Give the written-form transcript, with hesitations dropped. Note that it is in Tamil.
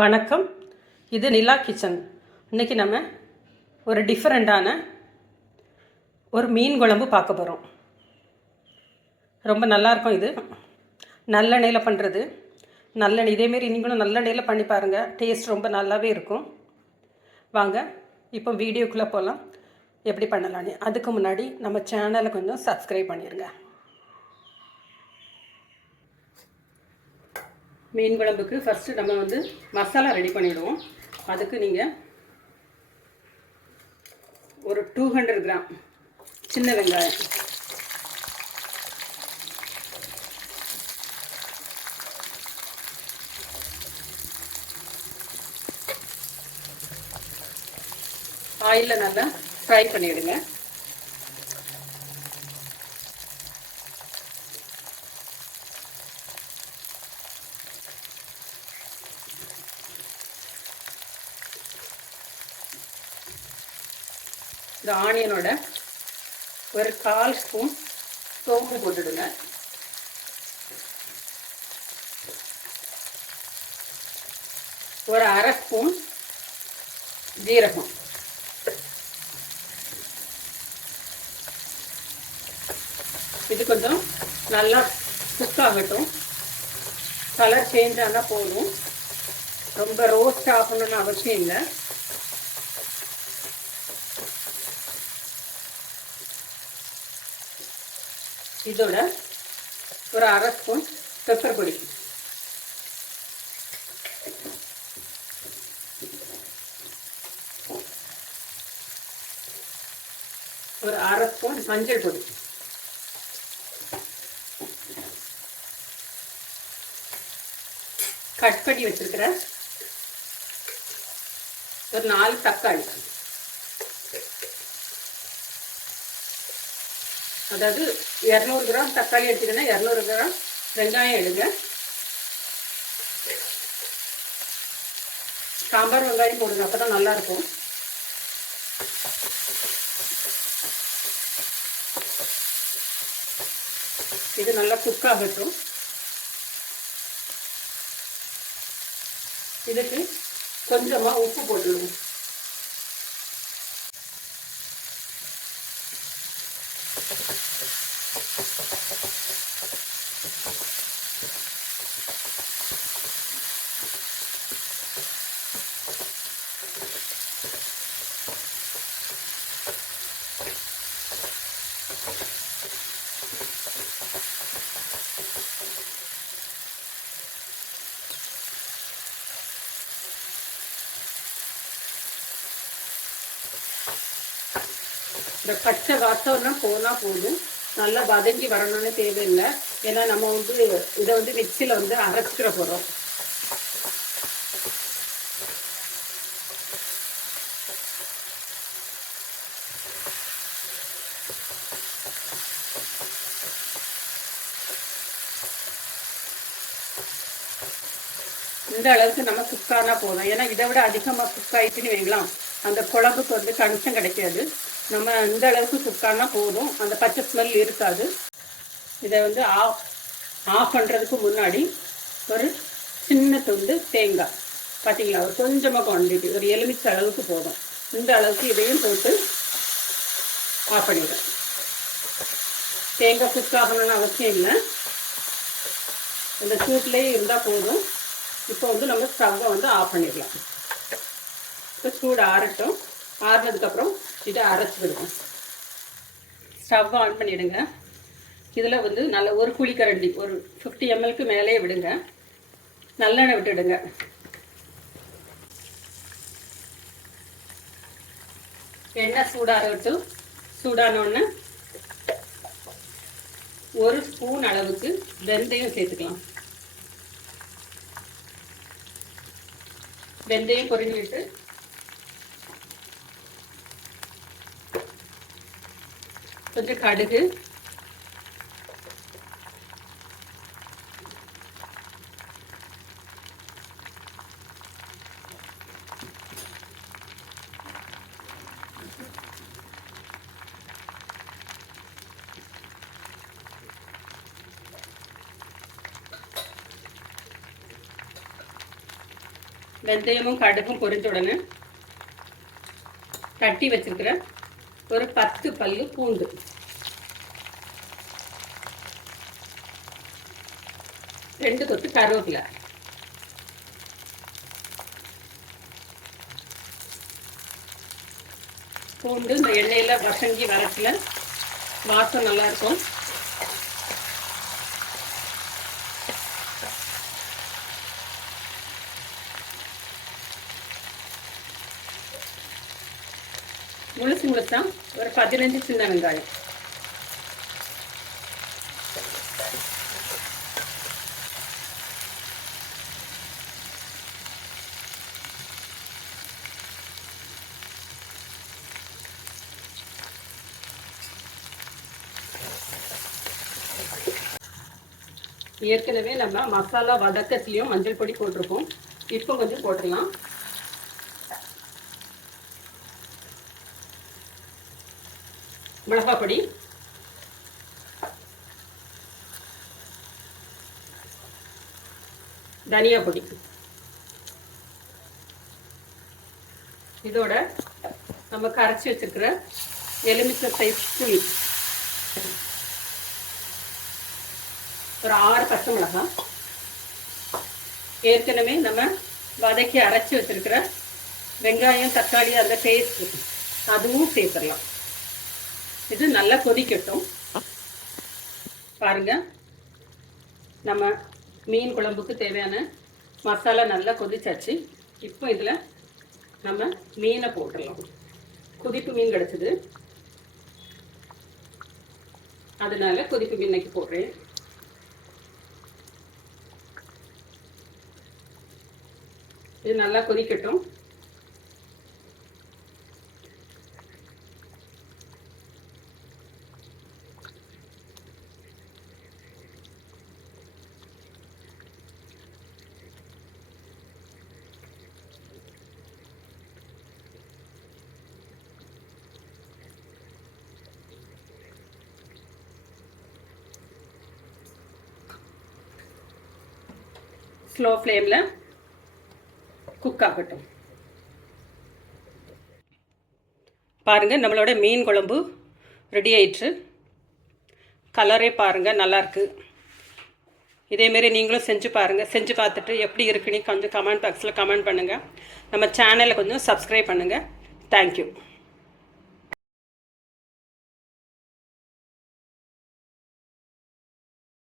வணக்கம். இது நிலா கிச்சன். இன்றைக்கி நம்ம ஒரு டிஃப்ரெண்ட்டான ஒரு மீன் குழம்பு பார்க்க போகிறோம். ரொம்ப நல்லாயிருக்கும். இது நல்லெண்ணெயில் பண்ணுறது. நல்லெண்ணெய் இதேமாரி நீங்களும் நல்லெண்ணெயில் பண்ணி பாருங்கள். டேஸ்ட் ரொம்ப நல்லாவே இருக்கும். வாங்க இப்போ வீடியோக்குள்ளே போகலாம், எப்படி பண்ணலான்னு. அதுக்கு முன்னாடி நம்ம சேனலை கொஞ்சம் சப்ஸ்கிரைப் பண்ணிடுங்க. மீன் குழம்புக்கு ஃபஸ்ட்டு நம்ம மசாலா ரெடி பண்ணிவிடுவோம். அதுக்கு நீங்கள் ஒரு 200 கிராம் சின்ன வெங்காயம், ஆயிலில் நல்லா ஃப்ரை பண்ணிவிடுங்க. இந்த ஆனியனோட ஒரு 1/4 ஸ்பூன் சோம்பு போட்டுடுங்க. ஒரு 1/2 ஸ்பூன் ஜீரகம், இது கொஞ்சம் நல்லா குக் ஆகட்டும். கலர் சேஞ்ச் ஆனால் போதும், ரொம்ப ரோஸ்ட் ஆகணும்னு அவசியம் இல்லை. இதோட ஒரு 1/2 ஸ்பூன் பெப்பர் பொடி, ஒரு 1/2 ஸ்பூன் மஞ்சள் பொடி, கட் பண்ணி வச்சிருக்கிற ஒரு 4 தக்காளி, அதாவது 200 கிராம் தக்காளி எடுத்துக்கினா 200 கிராம் வெங்காயம் எடுங்க. சாம்பார் வெங்காயம் போடுங்க, அப்போ தான் நல்லாயிருக்கும். இது நல்லா குக் ஆகட்டும். இதுக்கு கொஞ்சமாக உப்பு போட்டுடுவோம். இந்த பச்சை வாசம்னா போனால் போதும், நல்லா வதங்கி வரணும்னு தேவையில்லை. ஏன்னா நம்ம இதை மிக்சியில் அரைச்சிட போகிறோம். இந்த அளவுக்கு நம்ம குக்கானா போதும். ஏன்னா இதை விட அதிகமாக குக் ஆயிடுச்சுன்னு வைங்களாம், அந்த குழம்புக்கு கணிச்சம் கிடைக்காது. நம்ம இந்த அளவுக்கு குக்கானா போதும், அந்த பச்சை ஸ்மெல் இருக்காது. இதை ஆஃப் பண்ணுறதுக்கு முன்னாடி ஒரு சின்ன துண்டு தேங்காய், பார்த்தீங்களா, ஒரு கொஞ்சமாக குவான்டிட்டி, ஒரு எலுமிச்சை அளவுக்கு போதும். இந்த அளவுக்கு இதையும் போட்டு ஆஃப் பண்ணிடுறேன். தேங்காய் குக் ஆகணும்னு அவசியம் இல்லை, இந்த சூட்லேயே இருந்தால் போதும். இப்போ நம்ம ஸ்டவ்வை ஆஃப் பண்ணிடலாம். இப்போ சூடு ஆறட்டும். ஆறுனதுக்கப்புறம் இதை அரைச்சிடுவோம். ஸ்டவ்வை ஆன் பண்ணிவிடுங்க. இதில் நல்ல ஒரு குழிக்கரண்டி, ஒரு 50 ml மேலே விடுங்க. நல்லெண்ணெய் விட்டுடுங்க. எண்ணெய் சூடாகட்டும். சூடானோடனே ஒரு ஸ்பூன் அளவுக்கு வெந்தயம் சேர்த்துக்கலாம். வெந்தயம் பொரிஞ்சு விட்டு கொஞ்சம் கடுகு, வெந்தயமும் கடுகும் பொரிஞ்ச உடனே தட்டி வச்சிருக்கிற ஒரு 10 பல்லு பூண்டு, ரெண்டு கொத்து கருவேப்பிலை, பூண்டு இந்த எண்ணெயில் வசங்கி வரத்துல வாசம் நல்லா இருக்கும். முழுசா ஒரு 15 சின்ன வெங்காயம், ஏற்கனவே நம்ம மசாலா வதக்கத்துலேயும் மஞ்சள் பொடி போட்டிருக்கோம். இப்போ கொஞ்சம் போட்டுடலாம். மிளகாய் பொடி, தனியா பொடி, இதோட நம்ம கரைச்சி வச்சிருக்கிற எலுமிச்சை சைஸ் புளி, ஒரு 6 பச்சை மிளகாய், ஏற்கனவே நம்ம வதக்கி அரைச்சி வச்சிருக்கிற வெங்காயம் தக்காளி அந்த பேஸ்ட் அதுவும் சேர்த்துடலாம். இது நல்லா கொதிக்கட்டும். பாருங்க, நம்ம மீன் குழம்புக்கு தேவையான மசாலா நல்லா கொதிச்சாச்சு. இப்போ இதில் நம்ம மீனை போட்டுடலாம். கொதிப்பு மீன் கிடச்சிது, அதனால கொதிப்பு மீனைக்கு போடுறேன். இது நல்லா கொதிக்கட்டும். ஸ்லோ ஃப்ளேமில் குக் ஆகட்டும். பாருங்கள், நம்மளோட மீன் குழம்பு ரெடி ஆயிடுச்சு. கலரே பாருங்கள், நல்லாயிருக்கு. இதேமாரி நீங்களும் செஞ்சு பாருங்கள். செஞ்சு பார்த்துட்டு எப்படி இருக்குன்னு கொஞ்சம் கமெண்ட் பாக்ஸில் கமெண்ட் பண்ணுங்கள். நம்ம சேனலை கொஞ்சம் சப்ஸ்கிரைப் பண்ணுங்கள். தேங்க்யூ.